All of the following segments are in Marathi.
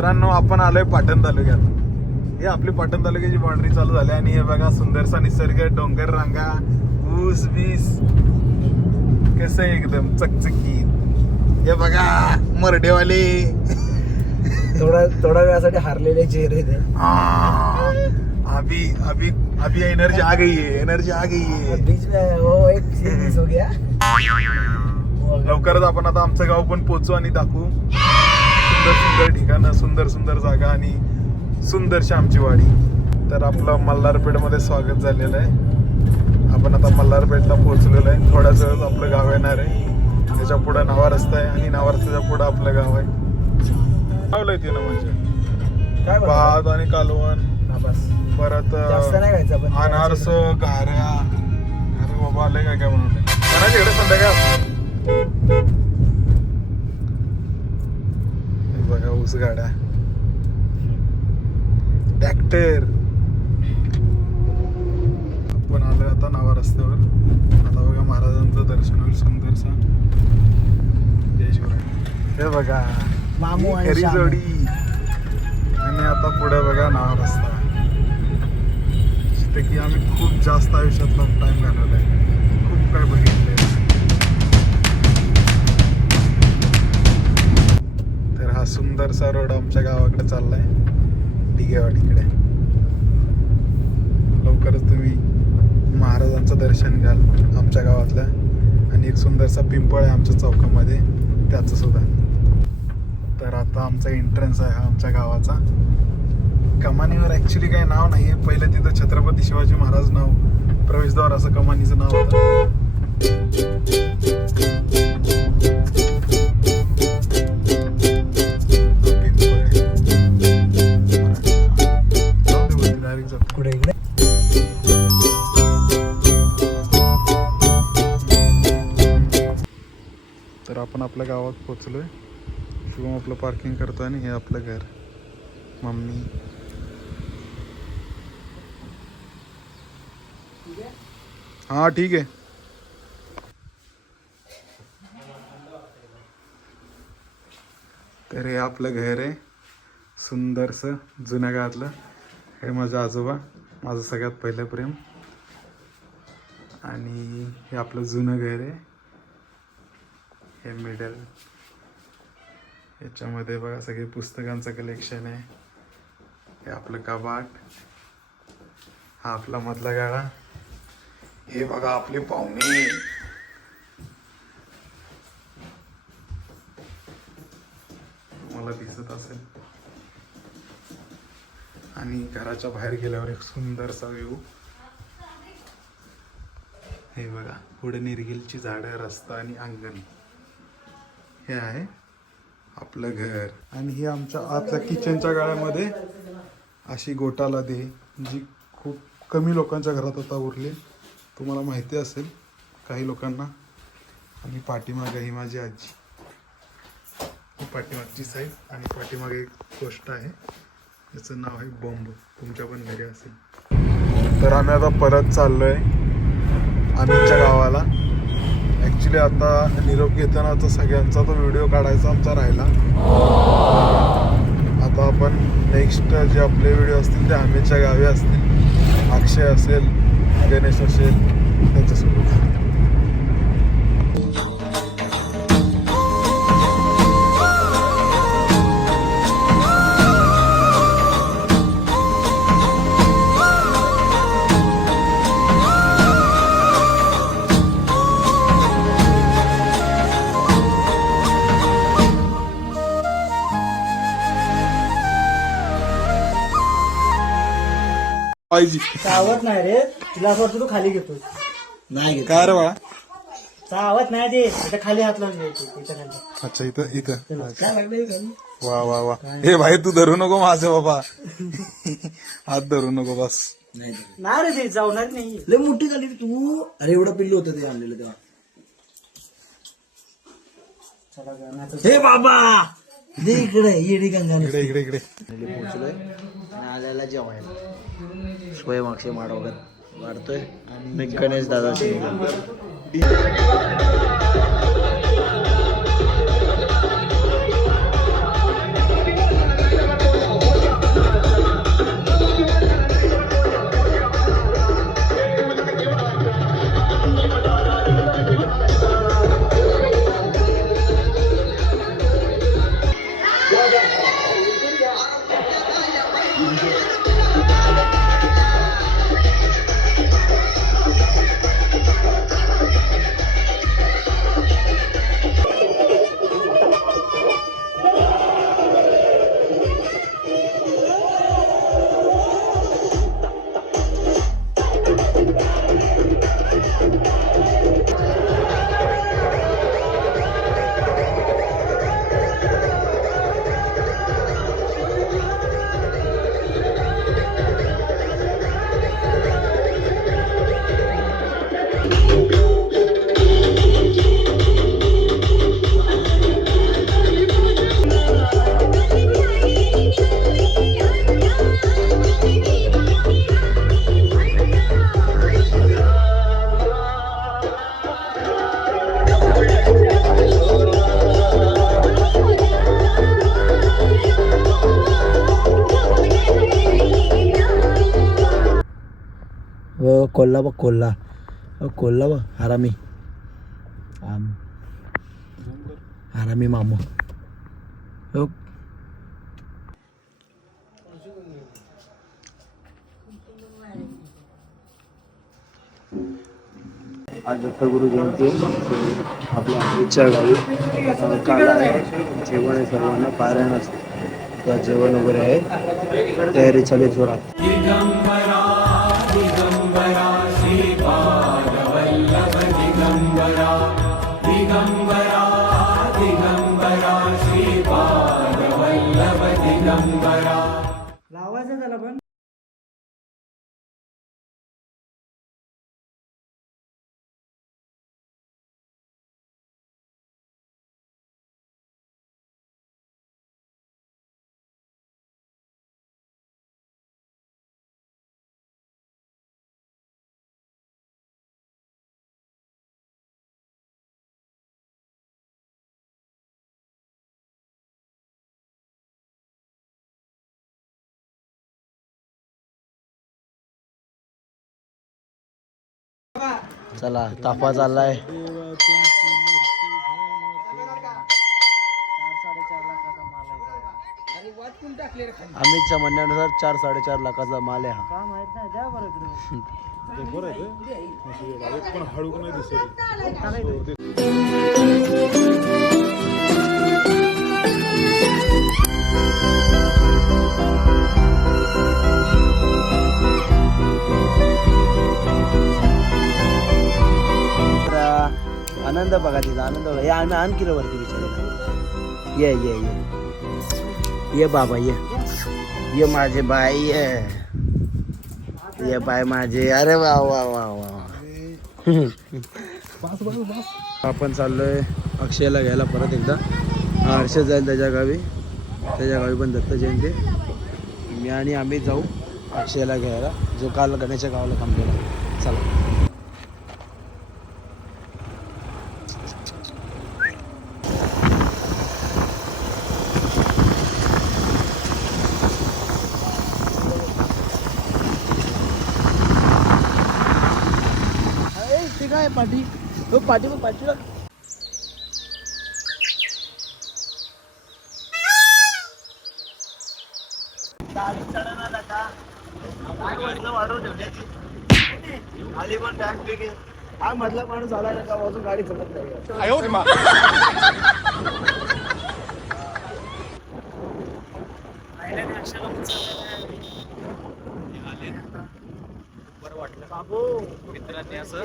मित्रांनो आपण आलोय पाटण तालुक्यात. हे आपली पाटण तालुक्याची बाउंड्री चालू झाली आणि हे बघा सुंदरसा निसर्ग, डोंगर रांगा, ऊस बीस कसं एकदम चकचकीत. हे बघा मरडेवाले थोडा वेळासाठी हारलेले चेहरे ते. अभी अभी अभी एनर्जी आ गई है, एनर्जी आ गई है. बीच में वो एक सीरीज हो गया. लवकरच आपण आता आमचं गाव पण पोहोचू आणि दाखवू. सुंदर सुंदर ठिकाणं, सुंदर सुंदर जागा आणि सुंदरशी आमची वाडी. तर आपलं मल्हारपेठमध्ये स्वागत झालेलं आहे. आपण आता मल्हारपेठला पोहोचलेलो आहे. थोड्याच वेळात आपलं गाव येणार आहे. त्याच्या पुढे नावा रस्ता आहे आणि नावा रस्त्याच्या पुढे आपलं गाव आहे. गावलं येते ना म्हणजे काय भात आणि कालवण, परत जास्त नाही खायचं आपण. अनारस, घाऱ्या. अरे बाबा आले काय काय बनवले घराच्या इकडे संध्याकाळ. बघा ऊस गाड्या, ट्रॅक्टर. आपण आलोय आता नावा रस्त्यावर. आता बघा महाराजांचं दर्शन होईल सुंदरसा. जय शिवराय. हे बघा मामू आणि खरी श्यामू. जोडी. आणि आता पुढे बघा नावा रस्ता, जिथे की आम्ही खूप जास्त आयुष्यातला टाइम घालवलाय. खूप काय बघितलंय. तर हा सुंदरसा रोड आमच्या गावाकडे चाललाय, डिगेवाडीकडे. लवकरच तुम्ही महाराजांचं दर्शन घ्याल आमच्या गावातल्या. आणि एक सुंदरसा पिंपळ आहे आमच्या चौकामध्ये, त्याचं सुद्धा. तर आता आमचा एंट्रन्स आहे हा आमच्या गावाचा. कमानीवर ऍक्च्युली काही नाव नाहीये. पहिलं तिथं छत्रपती शिवाजी महाराज नाव, प्रवेशद्वार असं कमानीचं नाव होतं. पुढे इकडे तर आपण आपल्या गावात पोहोचलोय. शुभम आपलं पार्किंग करतो आणि हे आपलं घर. मम्मी हा ठीक आहे. तर हे आपलं घर आहे सुंदरसं जुन्या काळातलं. हे माझं आजोबा, माझं सगळ्यात पहिलं प्रेम. आणि हे आपलं जुनं घर आहे. हे मिडल, याच्यामध्ये बघा सगळे पुस्तकांचं कलेक्शन आहे. हे आपलं कपाट, हा आपला मधला गाळा. हे बघा आपले पाहुणे. मला दिसत असेल. आणि घराच्या बाहेर गेल्यावर एक सुंदरसा व्ह्यू. हे बघा पुढे निरगिलची झाडं, रस्ता आणि अंगण. हे आहे आपलं घर. आणि ही आमच्या आतल्या किचनच्या गाळ्यामध्ये अशी गोटाला दे, जी खूप कमी लोकांच्या घरात आता उरली. तुम्हाला माहिती असेल काही लोकांना. आणि पाठीमागे ही माझी आजी, ही पाठीमागची साईड. आणि पाठीमागे एक गोष्ट आहे, त्याचं नाव आहे बॉम्ब. तुमच्या पण घरी असेल. तर आम्ही आता परत चाललोय आम्हीच्या गावाला. ॲक्च्युली आता निरोप घेतानाचा सगळ्यांचा तो व्हिडिओ काढायचा आमचा राहिला. आता आपण नेक्स्ट जे आपले व्हिडिओ असतील ते आम्हीच्या गावी असतील. अक्षय असेल, गणेश असेल, त्यांच्यासोबत. पाहिजे सावत नाही रे, तुला असं वाटतं तू खाली घेतो. नाही घेतो काय रे बाळा. सावत नाही ते, इथं खाली हात लावून घ्यायचे त्याच्या खाली. अच्छा इथं इथं. काय लागलं खाली? वा वा वा. हे भाई तू धरू नको माझे बाबा. हात धरू नको बस. नाही रे, ते जाऊणार नाही. लय मोठी झाली रे तू. अरे एवढं पिल्लू होतं ते आणलेलं तेव्हा. चला गाण्याचं. हे बाबा दे इकडे, येडी गंगा. इकडे इकडे इकडे. पोहोचलोय आणि आल्याला जेवायला स्वयं अक्षय वाढतोय. मी गणेश दादाशी कोल्हा बघ कोल्हा कोल्हा बघ हरामी हरामी मामू हो. आज दत्तगुरु जयंती आपल्या आमच्या गावी काल आहे जेवण आहे सर्वांना पारायण असतं तर जेवण वगैरे आहे तयारी चालू आहे जोरात. लावायचं त्याला पण चला ताफा चाललाय. अमितच्या म्हणण्यानुसार 4-4.5 लाखाचा माल आहे हा. का माहित नाही द्या बरं आनंद बघा तिचा आनंद बघा. या आम्ही आण किलो वरती बिचारे. ये ये ये ये बाबा ये माझे बाई ये बाय माझे. अरे वा वा वा वा. आपण चाललोय अक्षयला घ्यायला परत एकदा. हर्षद जाईल त्याच्या गावी पण दत्त जयंती. मी आणि आम्ही जाऊ अक्षयला घ्यायला जो काल गणेशच्या गावाला थांबलेला. चला काय पाठी पाठी पाठीला खाली पण बॅग हा मधला माणूस आला ना का वाजून गाडी फुटत नाही. बरं वाटलं बाबू मित्रांनी असं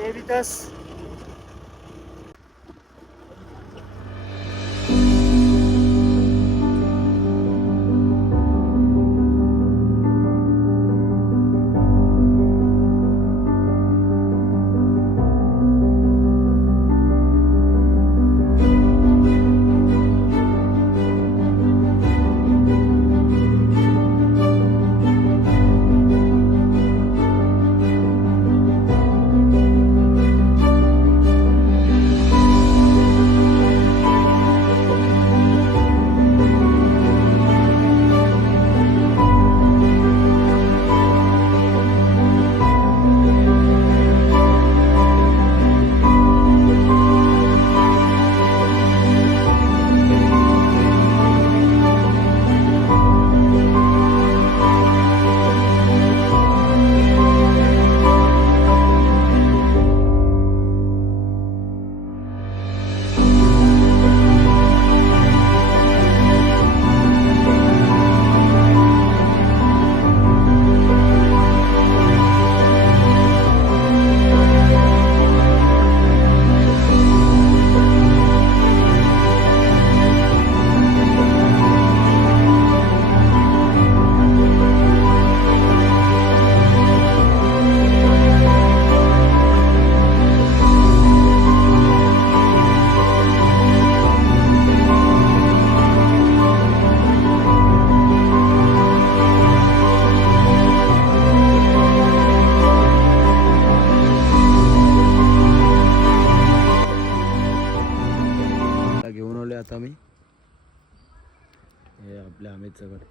त्यांचं गड.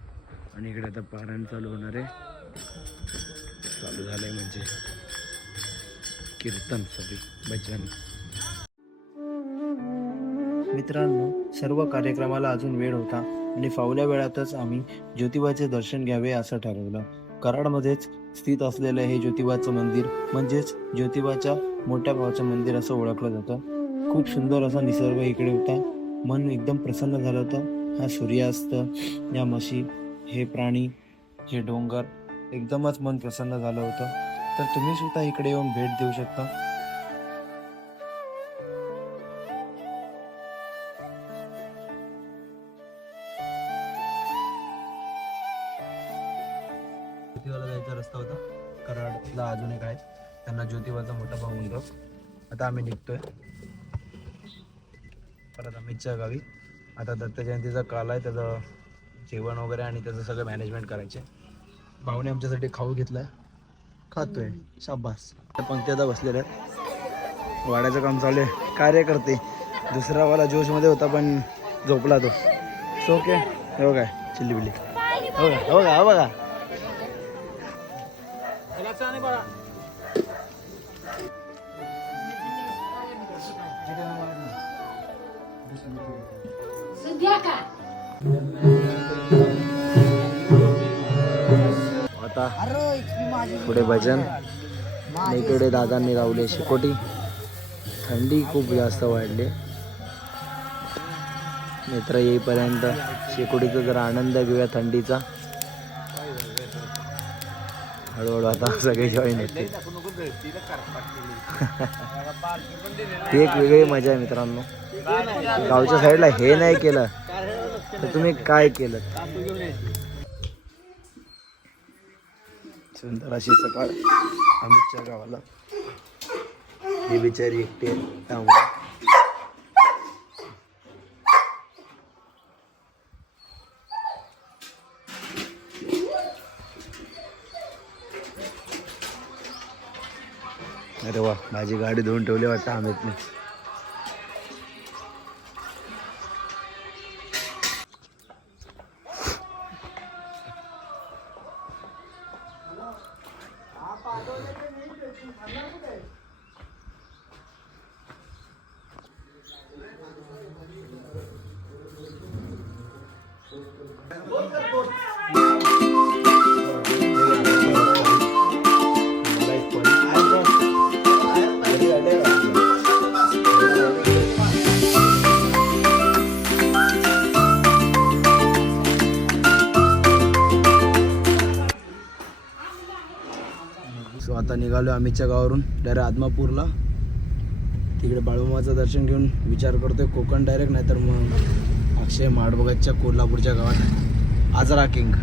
आणि इकडे आता पारायण चालू होणार आहे. चालू झालंय म्हणजे कीर्तन, सॉरी भजन. मित्रांनो, सर्व कार्यक्रमाला अजून वेळ होता आणि फावल्या वेळातच आम्ही ज्योतिबाचे दर्शन घ्यावे असं ठरवलं. कराडमध्येच स्थित असलेलं हे ज्योतिबाचं मंदिर म्हणजेच ज्योतिबाच्या मोठ्या भावाचं मंदिर असं ओळखलं जातं. खूप सुंदर असा निसर्ग इकडे होता. मन एकदम प्रसन्न झालं होतं. हा सूर्यास्त, या म्हशी, हे प्राणी, हे डोंगर, एकदमच मन प्रसन्न झालं होतं. तर तुम्ही सुद्धा इकडे येऊन भेट देऊ शकता. ज्योतिबाला जायचा रस्ता होता. कराडला अजून एक आहे, त्यांना ज्योतिबाचा मोठा भाऊ म्हणतो. आता आम्ही निघतोय परत अमितच्या गावी. आता दत्त जयंतीचा काल आहे, त्याचं जेवण वगैरे आणि त्याचं सगळं मॅनेजमेंट करायचे. भाऊने आमच्यासाठी खाऊ घेतलाय, खातोय. शाबास. त्या पंक्ती आता बसलेल्या आहेत. वाड्याचं काम चालू आहे. कार्यकर्ते दुसरावाला जोशमध्ये होता पण झोपला तो. So okay. हो काय चिल्ली बिल्ली हो का, हो का, हो बघा. आता पुढे भजन. इकडे दादांनी लावले शेकोटी. थंडी खूप जास्त वाढली. मित्र येईपर्यंत शेकोटीचा जरा आनंद घेऊया थंडीचा. हळूहळू आता सगळे जॉईन होते. ती एक वेगळी मजा आहे मित्रांनो. गावच्या साईडला हे नाही केलं तर तुम्ही काय केलं. सुंदर अशी सकाळ अमितच्या गावाला. ही बिचारी एकटी आहे त्यामुळे. अरे वा, माझी गाडी धुवून ठेवली वाटतं अमितने. सो आता निघालो अमितच्या गावावरून डायरेक्ट आदमापूरला. तिकडे बाळूमामाचं दर्शन घेऊन विचार करतोय कोकण डायरेक्ट, नाहीतर मग अक्षय माडबगाच्या कोल्हापूरच्या गावात आजरा किंग.